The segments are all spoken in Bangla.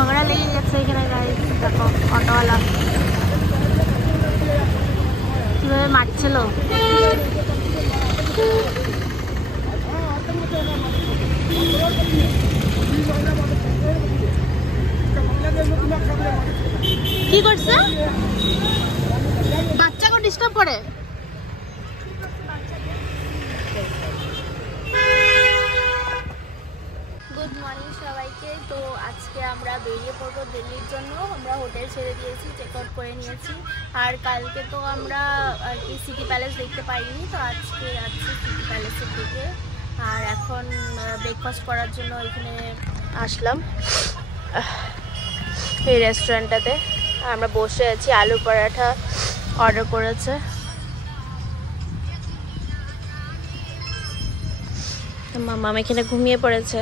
ঝগড়া লেগে গেছে এখানে গাইস। দেখো অটোওয়ালা কিভাবে মারছিল। কি করছে? বাচ্চাকে ডিস্টার্ব করে। গুড মর্নিং সবাইকে। তো আজকে আমরা বেরিয়ে পড়বো দিল্লির জন্য। আমরা হোটেল ছেড়ে দিয়েছি, চেক আউট করে নিয়েছি। আর কালকে তো আমরা আর কি সিটি প্যালেস দেখতে পাইনি, তো আজকে যাচ্ছি সিটি প্যালেসের দিকে। আর এখন ব্রেকফাস্ট করার জন্য এখানে আসলাম এই রেস্টুরেন্টটাতে। আমরা বসে আছি, আলু পরাঠা অর্ডার করেছে। মামা এখানে ঘুমিয়ে পড়েছে।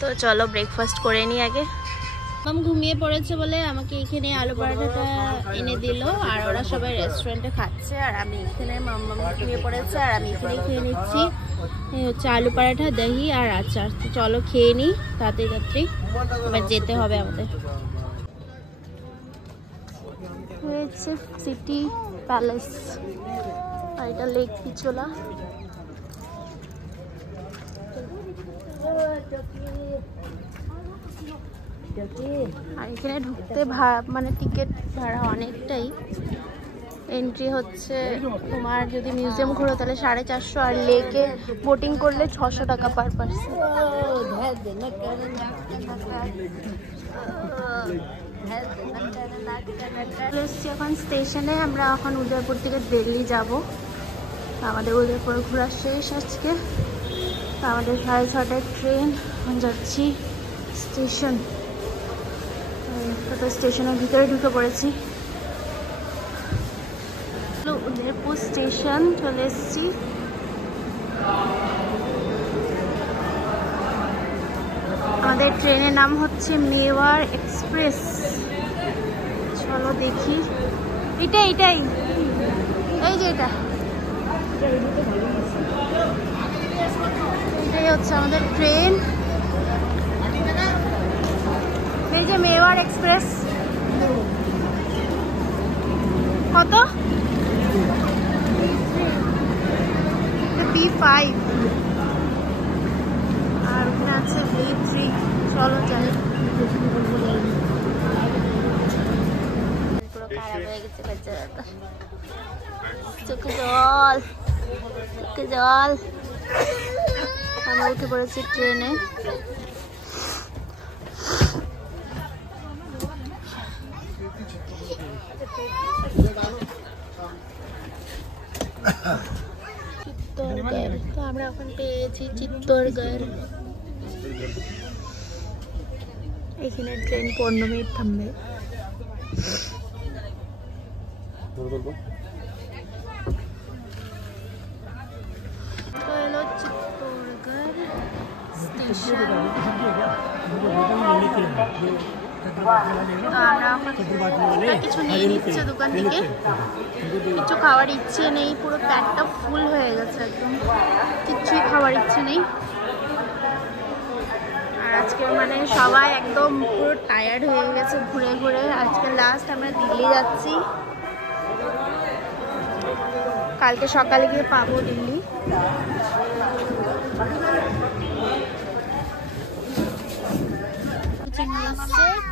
তো চলো ব্রেকফাস্ট করে নিই আগে। মাম ঘুমিয়ে পড়েছে বলে আমাকে এখানে আলু পরাঠাটা এনে দিল। আর ওরা সবাই রেস্টুরেন্টে খাচ্ছে আর আমি এখানে মাম্মা ঘুমিয়ে পড়েছে আর আমি এখানে খেয়ে নিচ্ছি। হচ্ছে আলু পরাঠা, দহি আর আচার। তো চলো খেয়ে নিই তাড়াতাড়ি, এবার যেতে হবে আমাদের। হয়েছে সিটি প্যালেস আর এটা লেক পিছোলা। আর এখানে ঢুকতে ভাড়া মানে টিকিট ভাড়া অনেকটাই। এন্ট্রি হচ্ছে তোমার যদি মিউজিয়াম ঘোরো তাহলে 450, আর লেকে বোটিং করলে 600 টাকা পার পার্সন। এখন স্টেশনে। আমরা এখন উদয়পুর থেকে দিল্লি যাব। আমাদের উদয়পুর ঘোরা শেষ আজকে। আমাদের 6:30টায় ট্রেন, যাচ্ছি স্টেশন। তো স্টেশনের ভিতরে ঢুকে পড়েছি। উদয়পুর স্টেশন চলে এসেছি। আমাদের ট্রেনের নাম হচ্ছে মেওয়ার এক্সপ্রেস। চলো দেখি। এটাই এই যে এটাই হচ্ছে আমাদের ট্রেন। এই যে মেওয়ার এক্সপ্রেস। কত? B5 আর ওখানে আছে B3। চলো যাই। পুরো খারাপ হয়ে গেছে বাচ্চাটা, চোখে জল। আমরা উঠে পড়েছি ট্রেনে। চিত্তরগড়। তো আমরা এখন পেয়েছি চিত্তরগড়। এখানে ট্রেন 15 মিনিট থামবে। তো এলো চিত্তরগড় স্টেশন। আমরা কিছু নিয়ে নিচ্ছে দোকান থেকে। কিছু খাওয়ার ইচ্ছে নেই, পুরো প্যাটটা ফুল হয়ে গেছে একদম, কিচ্ছুই খাওয়ার ইচ্ছে নেই। আর আজকে মানে সবাই একদম পুরো টায়ার্ড হয়ে গেছে ঘুরে ঘুরে। আজকে লাস্ট আমরা দিল্লি যাচ্ছি, কালকে সকালে গিয়ে পাবো দিল্লি।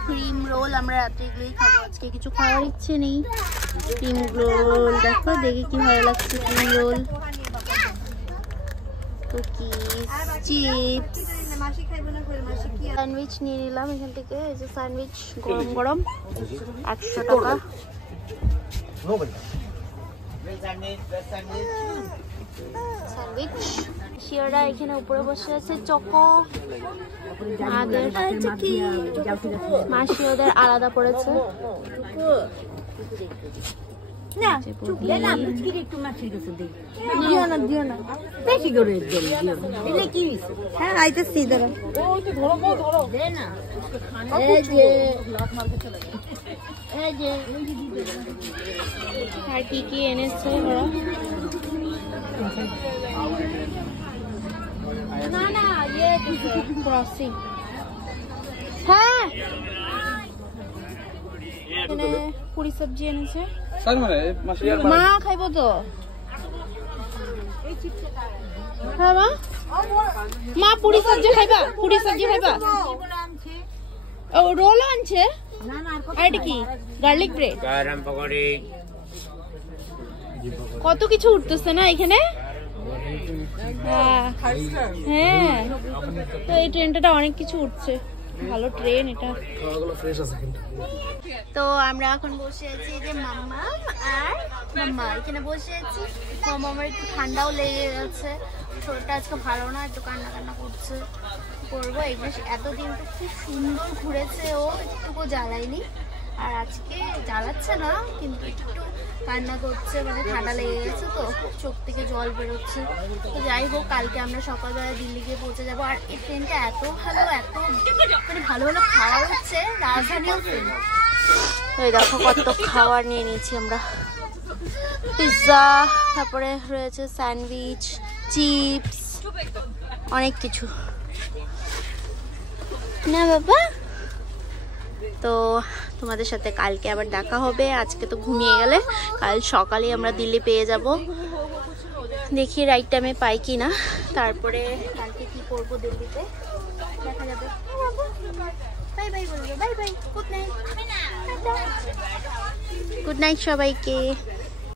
ক্রিম রোল, আমরা রাত্রে এগুলোই খাবো। আজকে কিছু খাওয়ার ইচ্ছে নেই। ক্রিম রোল দেখো, দেখে কি ভালো লাগছে। Cream roll, cookies, chips, sandwich নিয়ে নিলাম এখান থেকে। এই যে স্যান্ডউইচ গরম গরম 100 টাকা। স্যান্ডউইচ। শিওরা এখানে উপরে বসে আছে। চকো মাসি ওদের আলাদা পড়েছে। আর কি এনেছে ওরা? না ক্রসিং। হ্যাঁ এখানে পুরি সবজি এনেছে মা, খাইব তো। হ্যাঁ মা, মা পুরি সবজি খাইবা? পুরি সবজি খাইবা? ও রোল আনছে। আর এটা কি? গার্লিক ব্রেড, কত কিছু উঠতেছে না এখানে। হ্যাঁ তো এই ট্রেনটা অনেক কিছু উঠছে, ভালো ট্রেন এটা। তো আমরা এখন বসে আছি যে মাম্মা আর মাম্মা এখানে বসে আছি। মাম্মার একটু ঠান্ডাও লেগে গেছে, শরীরটা আজকে ভালো না, একটু কান্না কান্না করছে। করবো এই বেশ, এতদিন তো খুব সুন্দর ঘুরেছে, ও একটুকু জ্বালায়নি, আর আজকে জ্বালাচ্ছে না কিন্তু একটু কান্না করছে, মানে ঠান্ডা লেগে গেছে তো, চোখ থেকে জল বেরোচ্ছে। তো যাই হোক, কালকে আমরা সকালবেলা দিল্লি গিয়ে পৌঁছে যাবো। আর এই ট্রেনটা এত ভালো, এত মানে ভালো ভালো খাওয়া হচ্ছে, রাজধানীও ট্রেন। তো এই দেখো কত খাবার নিয়ে নিয়েছি আমরা, পিৎজা, তারপরে রয়েছে স্যান্ডউইচ, চিপস, অনেক কিছু না বাবা। তো তোমাদের সাথে কালকে আবার দেখা হবে, আজকে তো ঘুমিয়ে গেলে, কাল সকালে আমরা দিল্লি পেয়ে যাব। দেখি রাইট টাইমে পাই কি না, তারপরে কালকে কি করবো দিল্লিতে দেখা যাবে। বাই বাই বলবো, bye bye, good night, good night সবাইকে।